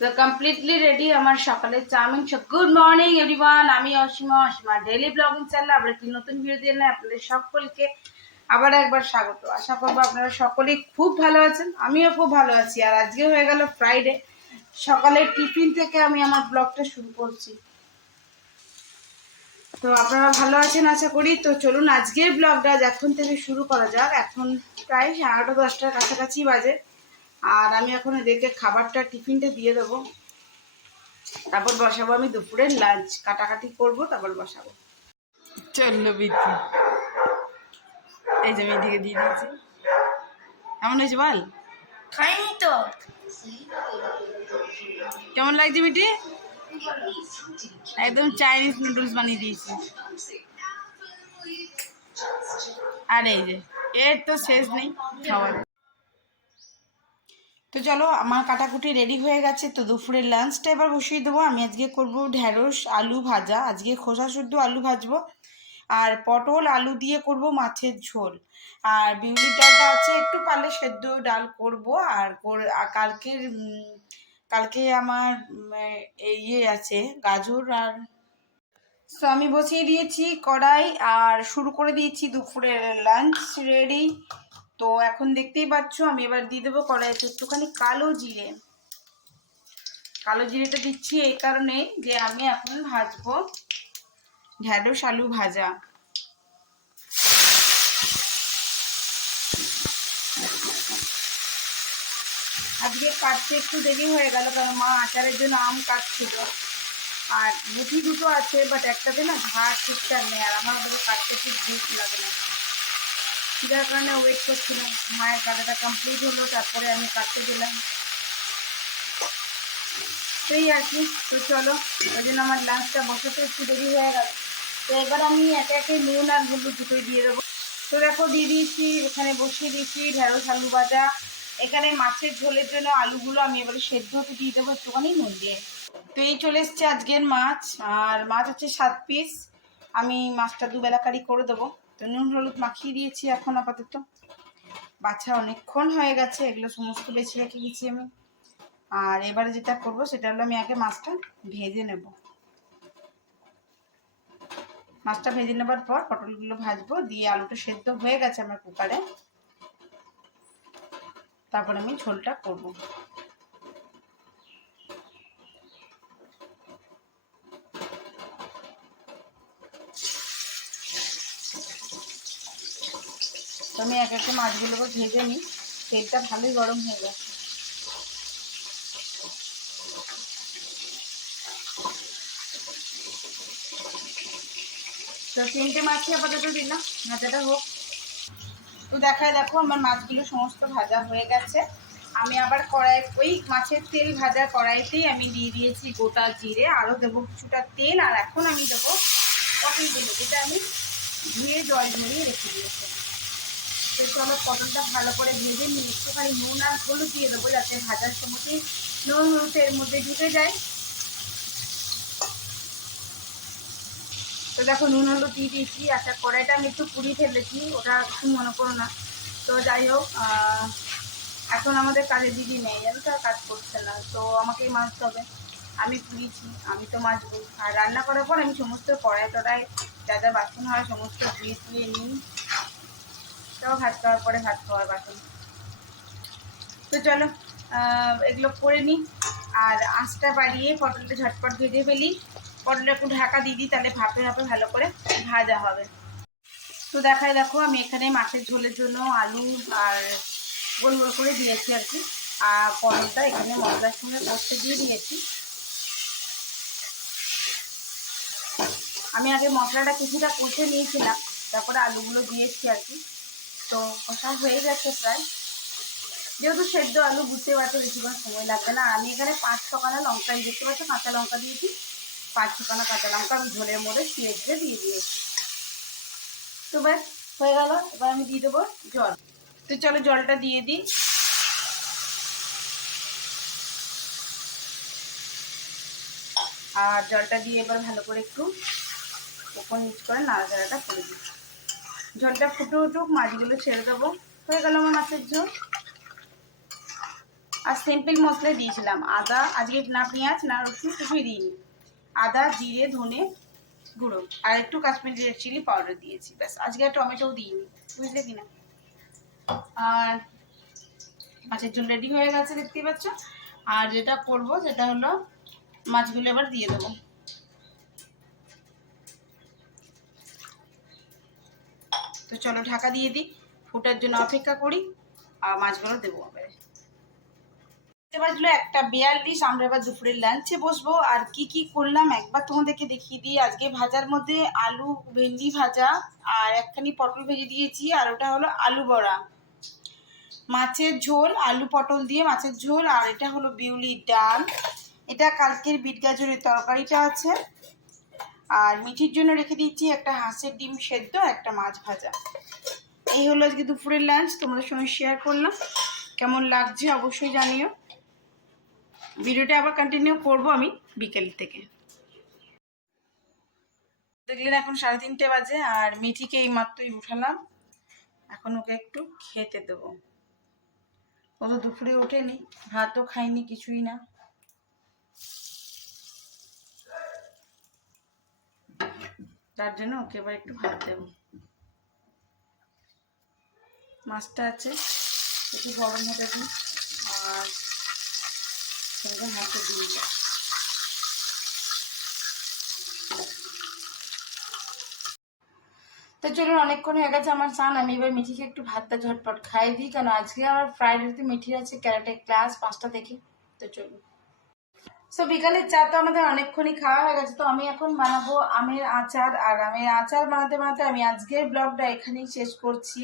তো completely ready আমার সকালের চাউমিন। সব গুড মর্নিং এভরিওয়ান আমি Asima Asima daily blogging channel আবার একটি নতুন ভিডিও দিয়ে নেয় আপনাদের সকলকে আবার একবার স্বাগত। আশা করব আপনারা সকলেই খুব ভালো আছেন। আমিও খুব ভালো আছি। আর আজকে হয়ে গেল ফ্রাইডে সকালের টিফিন থেকে আমি আমার ব্লগটা শুরু করছি। তো আপনারা ভালো আছেন আশা করি? তো চলুন আজকের ব্লগটা এখন থেকে শুরু করা যাক। এখন প্রায় এগারোটা দশটার কাছাকাছি বাজে। আর আমি এখন এদেরকে খাবারটা টিফিনটা দিয়ে দেবো। তারপর বসাবো আমি দুপুরের লাঞ্চ কাটাকাটি করব তারপর বসাবো। চলল বিদ্যু এই যে আমি এদিকে দিয়ে দিয়েছি। কেমন হয়েছে বল? খাইনি তো। কেমন লাগছে মিটি একদম চাইনিজ নুডলস বানিয়ে দিয়েছি। আর এই যে এর তো শেষ নেই খাবার তো চলো, আমার কাটাকুটি রেডি হয়ে গেছে, তো দুপুরের লাঞ্চটা এবার বসিয়ে দেবো। আমি আজকে করব ঢ্যাঁড়স, আলু ভাজা। আজকে খোসা শুদ্ধ আলু ভাজবো। আর পটল আলু দিয়ে করব মাছের ঝোল। আর বিউলির ডালটা আছে, একটু পারলে সেদ্ধ ডাল করব। আর কর- কালকের কালকে আমার ইয়ে আছে, গাজর আর তো আমি বসিয়ে দিয়েছি কড়াই। আর শুরু করে দিয়েছি দুপুরের লাঞ্চ রেডি তো এখন দেখতেই পাচ্ছ, আমি এবার দিয়ে দেবো কড়াইতে একটুখানি কালো জিরে। কালো জিরেটা দিচ্ছি এই কারণে যে আমি এখন ভাজবো ঢ্যাঁড়স আলু ভাজা। আজকে কাটতে একটু দেরি হয়ে গেল, কারণ মা আচারের জন্য আম কাটছিল। আর মুঠি দুটো আছে বাট একটাতে না ঘাট ঠিকঠাক নেই, আর আমার কাটতে ঠিক ভুল লাগে না। যার কারণে ওয়েট করছিলাম মায়ের কাটাটা কমপ্লিট হলো, তারপরে আমি কাটতে দিলাম সেই আর কি, তো চলো, ওই জন্য আমার লাঞ্চটা বসাতে একটু দেরি হয়ে গেল। তো এবার আমি একে একে নুন আর হলুদ দুটোই দিয়ে দেবো। তো দেখো, দিয়ে দিয়েছি, এখানে বসিয়ে দিয়েছি ঢেঁড়স, আলু ভাজা। এখানে মাছের ঝোলের জন্য আলুগুলো আমি এবারে সেদ্ধ হতে দিয়ে দেবো, একটুখানি নুন দিয়ে। তো এই চলে এসছে আজকের মাছ, আর মাছ হচ্ছে সাত পিস আমি মাছটা দুবেলা কারি করে দেবো। তো নুন, হলুদ মাখিয়ে দিয়েছি এখন আপাতত। বাছা অনেকক্ষণ হয়ে গেছে, এগুলো সমস্ত বেছে রেখে গেছি আমি। আর এবারে যেটা করব, সেটা হলো আমি আগে মাছটা ভেজে নেব। মাছটা ভেজে নেবার পর পটলগুলো ভাজবো, দিয়ে আলুটা সেদ্ধ হয়ে গেছে আমার কুকারে তারপর আমি ঝোলটা করব। তো আমি এক একটা মাছগুলোকে ভেজে নিই। তেলটা ভালোই গরম হয়ে গেছে। তো তিনটে মাছই আপাতত দিলাম, ভাজাটা হোক। তো দেখায় দেখো, আমার মাছগুলো সমস্ত ভাজা হয়ে গেছে। আমি আবার কড়াই, ওই মাছের তেল ভাজা কড়াইতেই আমি দিয়ে দিয়েছি গোটা জিরে। আরও দেবো কিছুটা তেল, আর এখন আমি দেবো পটলগুলো যেটা আমি ধুয়ে জল ঝরিয়ে রেখে দিয়েছি তো চলো পটলটা ভালো করে ভেজে নিয়ে একটুখানি নুন আর হলুদ দিয়ে দেবো যাতে ভাজার সময়তেই নুন হলুদ এর মধ্যে ঢুকে যায়। তো দেখো নুন হলুদ দিয়ে দিয়েছি আচ্ছা কড়াইটা আমি একটু পুড়িয়ে ফেলেছি, ওটা একটু মনে করো না। তো যাই হোক এখন আমাদের কাজে দিদি নেই, জানো তো কাজ করছে না, তো আমাকেই মাছতে হবে। আমি পুড়িয়েছি, আমি তো মাজবো। আর রান্না করার পর আমি সমস্ত কড়াই টড়াই যা যা বাসন হয় সমস্ত ধুয়ে ধুয়ে নিই। তাও ভাত খাওয়ার পরে ভাত খাওয়ার বাসন। তো চলো এগুলো করে নিই আর আঁচটা বাড়িয়ে পটলটা ঝটপট ভেজে ফেলি। পটলটা একটু ঢাকা দিয়ে দিই, তাহলে ভাপে ভাপে ভালো করে ভাজা হবে। তো দেখায় দেখো, আমি এখানে মাছের ঝোলের জন্য আলু আর গোল গোল করে দিয়েছি আর কি। আর পটলটা এখানে মশলার সঙ্গে কষতে দিয়ে দিয়েছি। আমি আগে মশলাটা কিছুটা কষে নিয়েছিলাম, তারপরে আলুগুলো দিয়েছি আর কি। তো কষা হয়ে গেছে প্রায়। যেহেতু সেদ্ধ আলু বুঝতে পারছ, বেশিক্ষণ সময় লাগবে না। আমি এখানে পাঁচ ছখানা লঙ্কা দেখতে পাচ্ছি কাঁচা লঙ্কা দিয়েছি। পাঁচ ছখানা কাঁচা লঙ্কা আমি ঝোলের মধ্যে শুয়ে দিয়ে দিয়ে দিয়েছি। তো ব্যাস, হয়ে গেল। এবার আমি দিয়ে দেবো জল। তো চলো জলটা দিয়ে দিই। আর জলটা দিয়ে এবার ভালো করে একটু ওপর নিচ করে নাড়াচাড়াটা করে দিই। ঝোলটা ফুটে উঠুক, মাছগুলো ছেড়ে দেবো। হয়ে গেল আমার মাছের ঝোল। আর সিম্পল মশলা দিয়েছিলাম, আদা, আজকে না পেঁয়াজ, না রসুন, কিছুই দিইনি। আদা, জিরে, ধনে গুঁড়ো আর একটু কাশ্মীরি রেড চিলি পাউডার দিয়েছি, ব্যাস। আজকে আর টমেটোও দিইনি, বুঝলে কি না আর মাছের ঝোল রেডি হয়ে গেছে, দেখতেই পাচ্ছ। আর যেটা করব সেটা হলো মাছগুলো এবার দিয়ে দেবো। তো চলো ঢাকা দিয়ে দিই, ফুটার জন্য অপেক্ষা করি, আর মাছগুলো দেবো এবারে দেখতে বাজলো একটা বিয়াল্লিশ, আমরা এবার দুপুরের লাঞ্চে বসবো। আর কি কি করলাম একবার তোমাদেরকে দেখিয়ে দিই। আজকে ভাজার মধ্যে আলু ভেন্ডি ভাজা আর একখানি পটল ভেজে দিয়েছি, আর ওটা হলো আলু বড়া। মাছের ঝোল, আলু পটল দিয়ে মাছের ঝোল, আর এটা হলো বিউলির ডাল। এটা কালকের বিট গাজরের তরকারিটা আছে। আর মিঠির জন্য রেখে দিচ্ছি একটা হাঁসের ডিম সেদ্ধ, একটা মাছ ভাজা। এই হলো আজকে দুপুরের লাঞ্চ তোমাদের সঙ্গে শেয়ার করলাম। কেমন লাগছে অবশ্যই জানিও। ভিডিওটা আবার কন্টিনিউ করব আমি বিকেল থেকে। দেখলেন এখন সাড়ে তিনটে বাজে আর মিঠিকে এই মাত্রই উঠালাম। এখন ওকে একটু খেতে দেবো। ও তো দুপুরে ওঠেনি, ভাতও খাইনি কিছুই না। তার জন্য ওকে এবার একটু ভাত দেবো। মাছটা আছে, একটু গরম হতে দিই আর হাতে দিয়ে দিই তো চলুন, অনেকক্ষণ হয়ে গেছে আমার সান আমি এবার মিঠিকে একটু ভাতটা ঝটপট খাই দিই কারণ আজকে আমার ফ্রাইডেতে মিঠির আছে ক্যারাটে ক্লাস পাঁচটা থেকে তো চলুন। সো বিকালের চা তো আমাদের অনেকক্ষণই খাওয়া হয়ে গেছে। তো আমি এখন বানাবো আমের আচার। আর আমের আচার বানাতে বানাতে আমি আজকের ব্লগটা এখানেই শেষ করছি।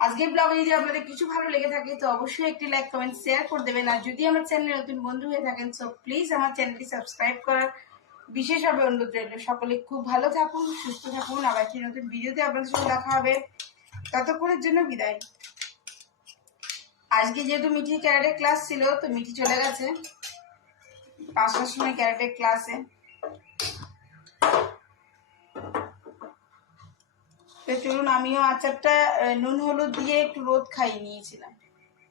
আজকের ব্লগে যদি আপনাদের কিছু ভালো লেগে থাকে, তো অবশ্যই একটি লাইক কমেন্ট শেয়ার করে দেবেন। আর যদি আমার চ্যানেলে নতুন বন্ধু হয়ে থাকেন সো প্লিজ আমার চ্যানেলটি সাবস্ক্রাইব করার বিশেষভাবে অনুরোধ রইল। সকলে খুব ভালো থাকুন, সুস্থ থাকুন। আবার একটি নতুন ভিডিওতে আপনাদের সঙ্গে দেখা হবে। ততক্ষণের জন্য বিদায়। আজকে যেহেতু মিঠি ক্যারাটে ক্লাস ছিল, তো মিঠি চলে গেছে। পাঁচটার সময় ক্যারেটের ক্লাসে। তো চলুন, আমিও আচারটা নুন, হলুদ দিয়ে একটু রোদ খাইয়ে নিয়েছিলাম।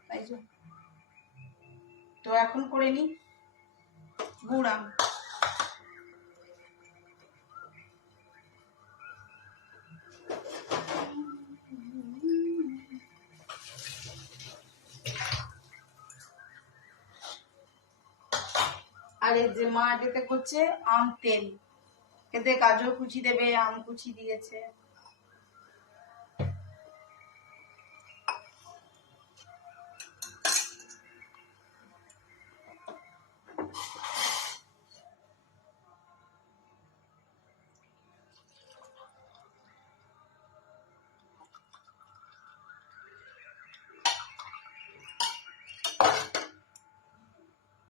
তাই। তো এখন করে নি গুড়াম আর এই যে মা যেতে করছে, আম তেল। এতে গাজর কুচি দেবে, আম কুচি দিয়েছে।